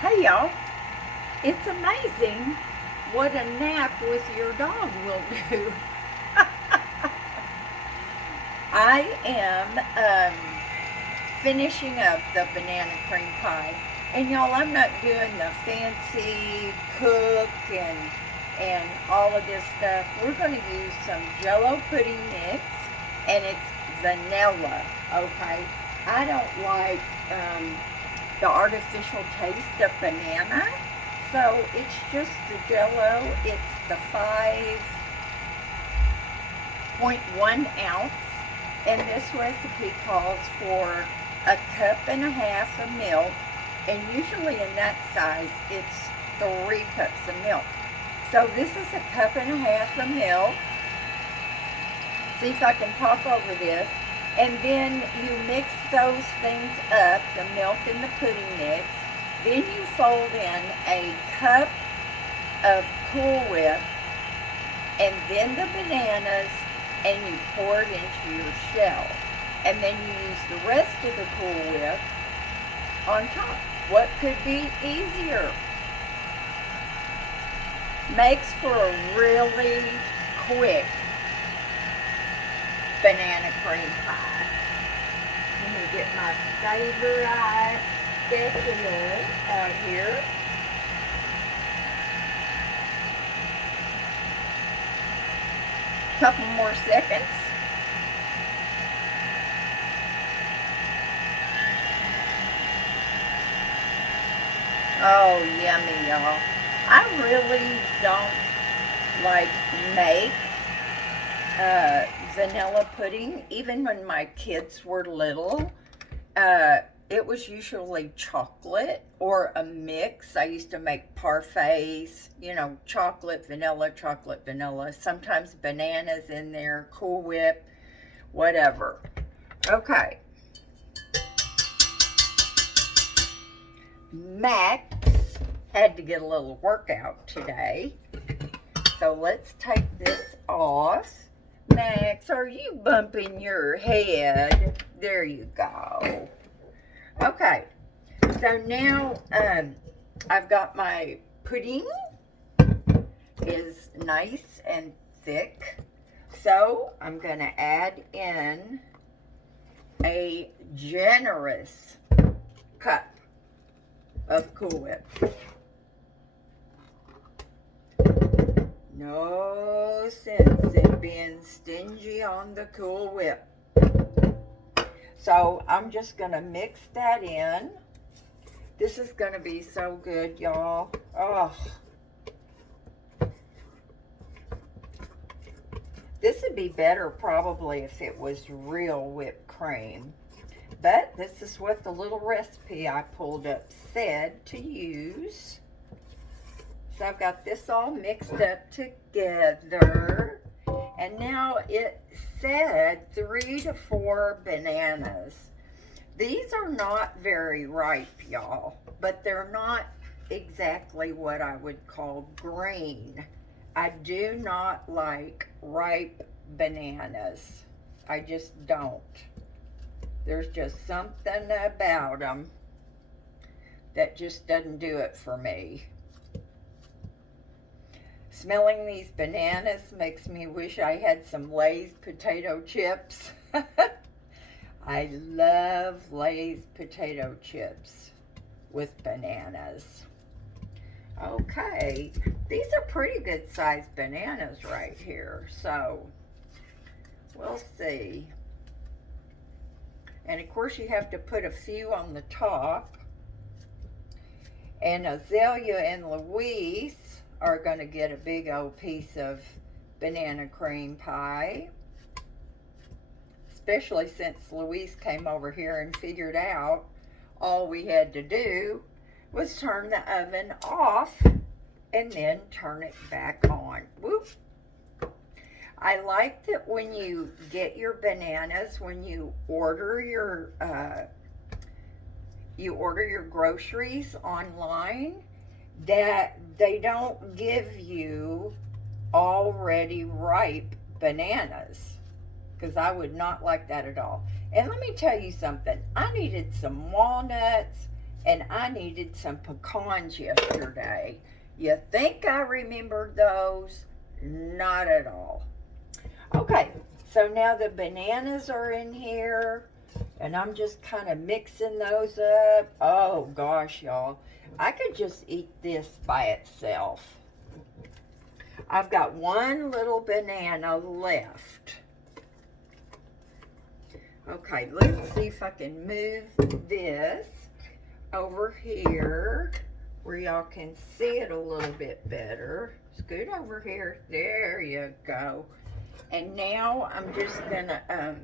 Hey y'all, it's amazing what a nap with your dog will do. I am finishing up the banana cream pie, and y'all, I'm not doing the fancy cook and all of this stuff. We're going to use some Jello pudding mix, and it's vanilla. Okay, I don't like the artificial taste of banana. So it's just the Jello. It's the 5.1 ounce, and this recipe calls for a cup and a half of milk, and usually in that size it's 3 cups of milk. So this is a cup and a half of milk. See if I can talk over this. And then you mix those things up, the milk and the pudding mix. Then you fold in a cup of Cool Whip, and then the bananas, and you pour it into your shell. And then you use the rest of the Cool Whip on top. What could be easier? Makes for a really quick banana cream pie. Let me get my favorite spatula out here. Couple more seconds. Oh, yummy, y'all. I really don't like make vanilla pudding. Even when my kids were little, it was usually chocolate or a mix. I used to make parfaits, chocolate, vanilla, sometimes bananas in there, Cool Whip, whatever. Okay. Max had to get a little workout today. So let's take this off. Max, are you bumping your head? There you go. Okay, so now I've got my pudding is nice and thick. So I'm going to add in a generous cup of Cool Whip. No sense in being stingy on the Cool Whip. So I'm just going to mix that in. This is going to be so good, y'all. Oh. This would be better probably if it was real whipped cream. But this is what the little recipe I pulled up said to use. So I've got this all mixed up together. And now it said 3 to 4 bananas. These are not very ripe, y'all, but they're not exactly what I would call green. I do not like ripe bananas. I just don't. There's just something about them that just doesn't do it for me. Smelling these bananas makes me wish I had some Lay's potato chips. I love Lay's potato chips with bananas. Okay, these are pretty good sized bananas right here, so we'll see. And of course you have to put a few on the top. And Azalea and Louise are going to get a big old piece of banana cream pie. Especially since Louise came over here and figured out all we had to do was turn the oven off and then turn it back on. Whoop. I like that when you get your bananas, when you order your groceries online, that they don't give you already ripe bananas, because I would not like that at all. And let me tell you something. I needed some walnuts And I needed some pecans yesterday. You think I remembered those? Not at all. Okay, so now the bananas are in here, and I'm just kind of mixing those up. Oh gosh, y'all. I could just eat this by itself. I've got one little banana left. Okay, let's see if I can move this over here where y'all can see it a little bit better. Scoot over here. There you go. And now I'm just gonna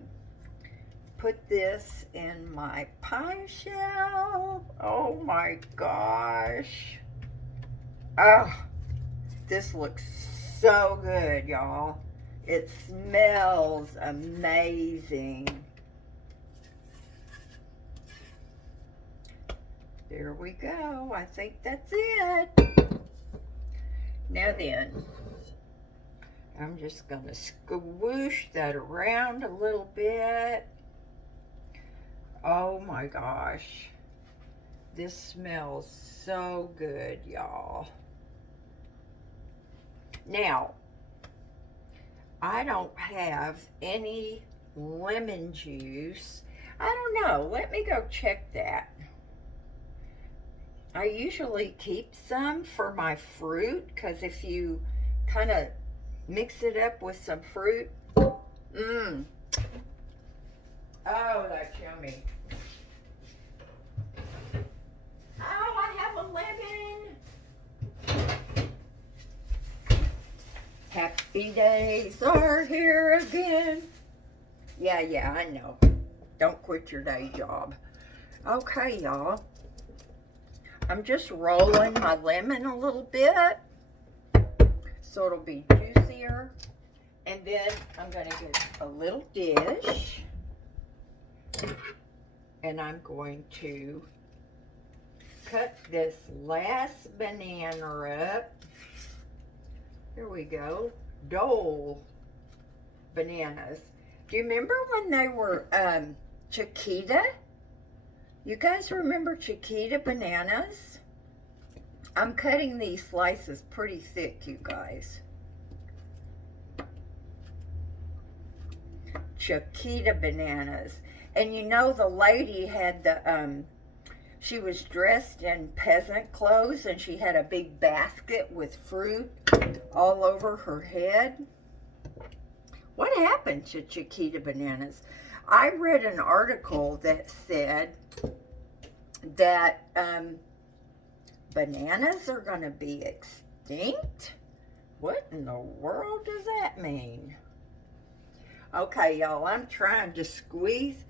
put this in my pie shell. Oh my gosh. Oh, this looks so good, y'all. It smells amazing. There we go. I think that's it. Now then, I'm just going to squoosh that around a little bit. Oh my gosh. This smells so good, y'all. Now, I don't have any lemon juice. I don't know. Let me go check that. I usually keep some for my fruit, because if you kind of mix it up with some fruit, oh, that's yummy. Oh, I have a lemon. Happy days are here again. Yeah, I know. Don't quit your day job. Okay, y'all. I'm just rolling my lemon a little bit so it'll be juicier. And then I'm going to get a little dish. And I'm going to cut this last banana up. Here we go. Dole bananas. Do you remember when they were Chiquita? You guys remember Chiquita bananas? I'm cutting these slices pretty thick, you guys. Chiquita bananas. And you know the lady had the, she was dressed in peasant clothes and she had a big basket with fruit all over her head. What happened to Chiquita bananas? I read an article that said that bananas are going to be extinct. What in the world does that mean? Okay, y'all, I'm trying to squeeze.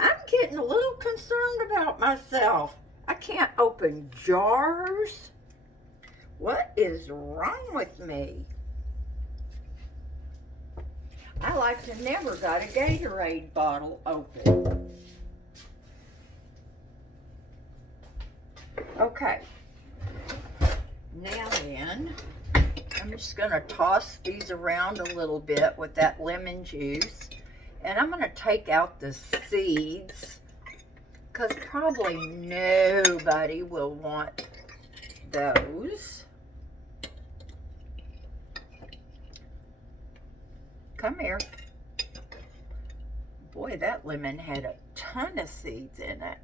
I'm getting a little concerned about myself. I can't open jars. What is wrong with me? I like to never got a Gatorade bottle open. Okay. Now then, I'm just going to toss these around a little bit with that lemon juice. And I'm going to take out the seeds, because probably nobody will want those. Come here. Boy, that lemon had a ton of seeds in it.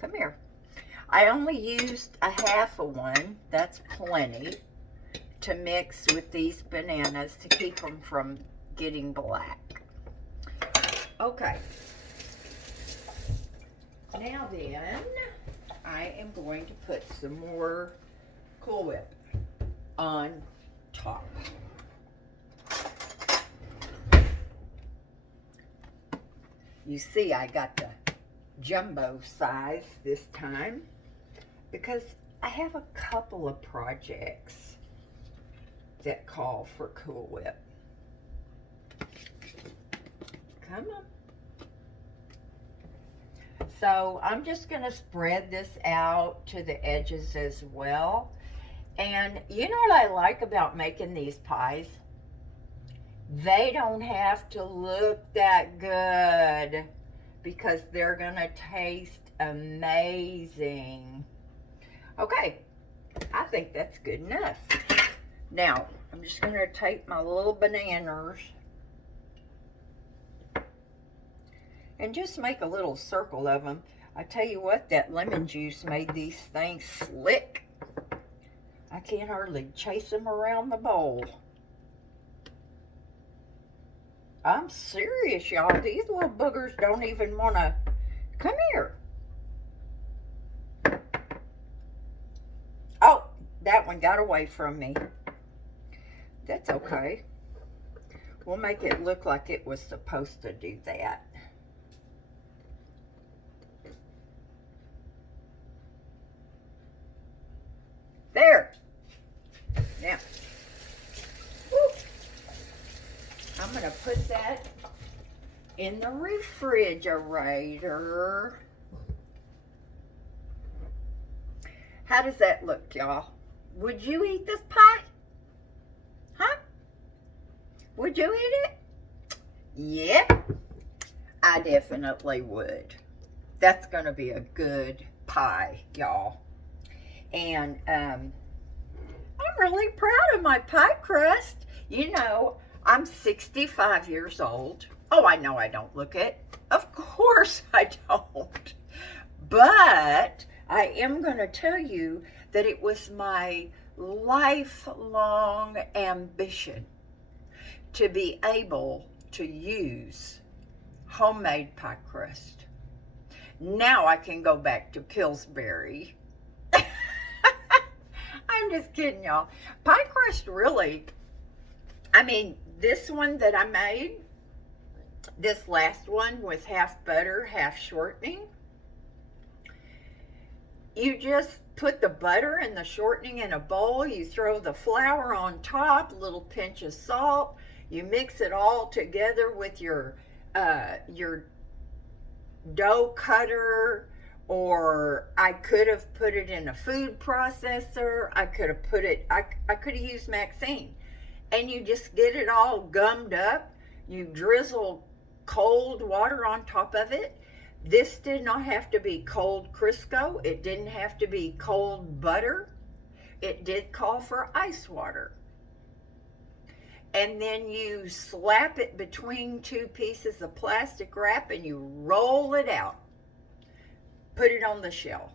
Come here. I only used a half of one. That's plenty to mix with these bananas to keep them from getting black. Okay. Now then, I am going to put some more Cool Whip on top. You see, I got the jumbo size this time because I have a couple of projects that call for Cool Whip. Come on. So I'm just going to spread this out to the edges as well. And you know what I like about making these pies? They don't have to look that good because they're going to taste amazing. Okay, I think that's good enough. Now, I'm just going to take my little bananas and just make a little circle of them. I tell you what, that lemon juice made these things slick. I can't hardly chase them around the bowl. I'm serious, y'all. These little boogers don't even want to come here. Oh, that one got away from me. That's okay. We'll make it look like it was supposed to do that. There. Now, I'm going to put that in the refrigerator. How does that look, y'all? Would you eat this pie? Huh? Would you eat it? Yep, I definitely would. That's going to be a good pie, y'all. And I'm really proud of my pie crust. You know, I'm 65 years old. Oh, I know I don't look it. Of course I don't. But I am going to tell you that it was my lifelong ambition to be able to use homemade pie crust. Now I can go back to Pillsbury. I'm just kidding, y'all. Pie crust really, I mean, this one that I made, this last one with half butter, half shortening, you just put the butter and the shortening in a bowl. You throw the flour on top, a little pinch of salt. You mix it all together with your dough cutter, or I could have put it in a food processor. I could have put it, I could have used Maxine. And you just get it all gummed up. You drizzle cold water on top of it. This did not have to be cold Crisco. It didn't have to be cold butter. It did call for ice water. And then you slap it between two pieces of plastic wrap and you roll it out. Put it on the shelf.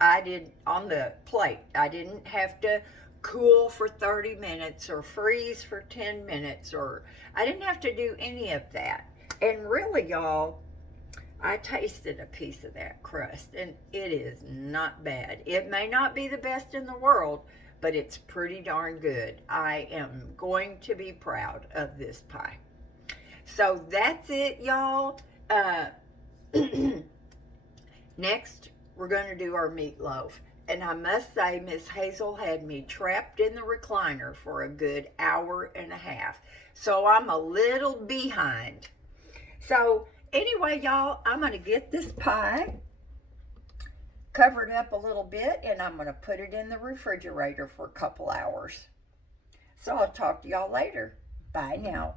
I did on the plate. I didn't have to cool for 30 minutes or freeze for 10 minutes, or I didn't have to do any of that. And really, y'all, I tasted a piece of that crust and it is not bad. It may not be the best in the world, but it's pretty darn good. I am going to be proud of this pie. So that's it, y'all. Next, we're going to do our meatloaf. And I must say, Miss Hazel had me trapped in the recliner for a good hour and a half. So I'm a little behind. So anyway, y'all, I'm going to get this pie covered up a little bit, and I'm going to put it in the refrigerator for a couple hours. So I'll talk to y'all later. Bye now.